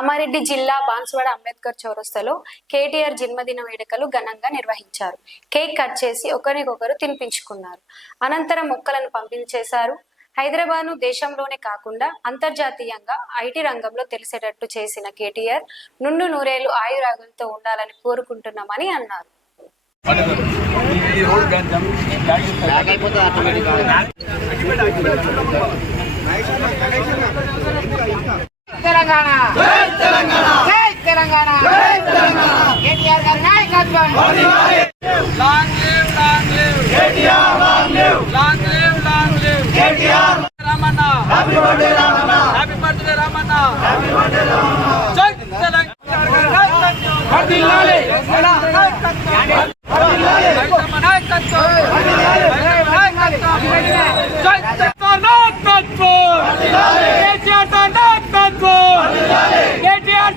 కామారెడ్డి జిల్లా బాన్సువాడ అంబేద్కర్ చౌరస్తాలో కేటీఆర్ జన్మదిన వేడుకలు ఘనంగా నిర్వహించారు. కేక్ కట్ చేసి ఒకరికొకరు తినిపించుకున్నారు. అనంతరం మొక్కలను పంపించేశారు. హైదరాబాద్ను దేశంలోనే కాకుండా అంతర్జాతీయంగా ఐటీ రంగంలో తెలిసేటట్టు చేసిన కేటీఆర్ నుండు నూరేళ్ళు ఆయురాగులతో ఉండాలని కోరుకుంటున్నామని అన్నారు. తెలంగాణ. జై తెలంగాణ. జై తెలంగాణ. జై తెలంగాణ. కేటీఆర్ గారి నాయకత్వం. Long live long live. KTR long live. Long live long live. KTR. Ramanna happy birthday Ramanna happy birthday Ramanna happy birthday Ramanna జై తెలంగాణ వర్ధిల్లాలి రైతమ్మ నాయకత్వం రైతమ్మ నాయకత్వం జై తెలంగాణ నాయకత్వం కేసీఆర్ సార్ నాయకత్వం కేటీఆర్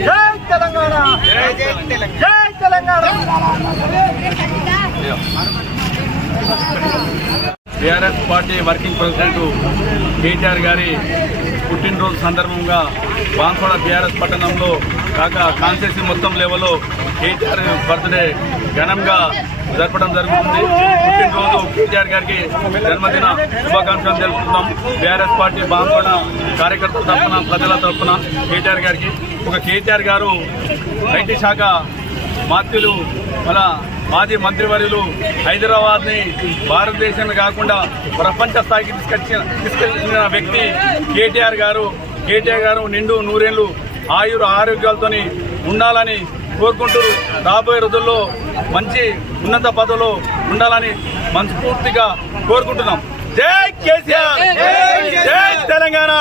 జై తెలంగాణ జై Telangana TRS party working president KTR గారి పుట్టినరోజు సందర్భంగా బాన్సోడ బీఆర్ఎస్ పట్టణంలో కాక కాన్సెసి మొత్తం లెవెల్లో కేటీఆర్ బర్త్డే ఘనంగా జరపడం జరుగుతుంది. పుట్టినరోజు కేటీఆర్ గారికి జన్మదిన శుభాకాంక్షలు తెలుపుతున్నాం బీఆర్ఎస్ పార్టీ బాన్సోడ కార్యకర్తల తరఫున ప్రజల తరఫున కేటీఆర్ గారికి. ఒక కేటీఆర్ గారు ఐటీ శాఖ మాత్యులు మళ్ళా మాజీ మంత్రివర్యులు హైదరాబాద్ని భారతదేశమే కాకుండా ప్రపంచ స్థాయికి తీసుకొచ్చిన తీసుకెళ్ళిన వ్యక్తి కేటీఆర్ గారు. కేటీఆర్ గారు నిండు నూరేళ్ళు ఆయుర ఆరోగ్యాలతోని ఉండాలని కోరుకుంటూ రాబోయే రోజుల్లో మంచి ఉన్నత పదవిలో ఉండాలని మనస్ఫూర్తిగా కోరుకుంటున్నాం. జై కేసీఆర్! జై తెలంగాణ!